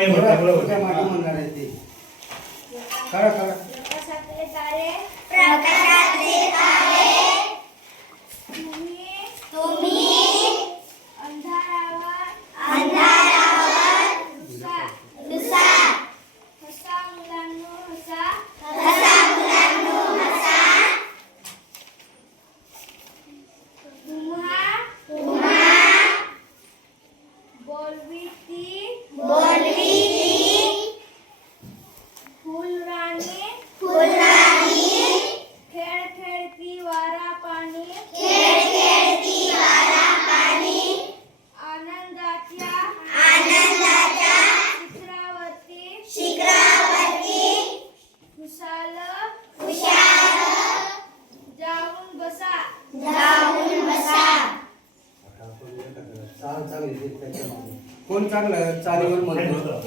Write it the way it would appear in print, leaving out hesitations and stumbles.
तुझ्या मागे म्हणणार आहे ते करा करा प्रकाशातले तारे प्रकाशातले तारे तुम्ही अंधारावर हसा मुलांनो हसा तुम्हा बोलवीती फुलराणी खेळ खेळती वारा पाणी आनंदाच्या शिखरावरती खुशाल जाऊन बसा कोण चांगलं चालीवर म्हणतो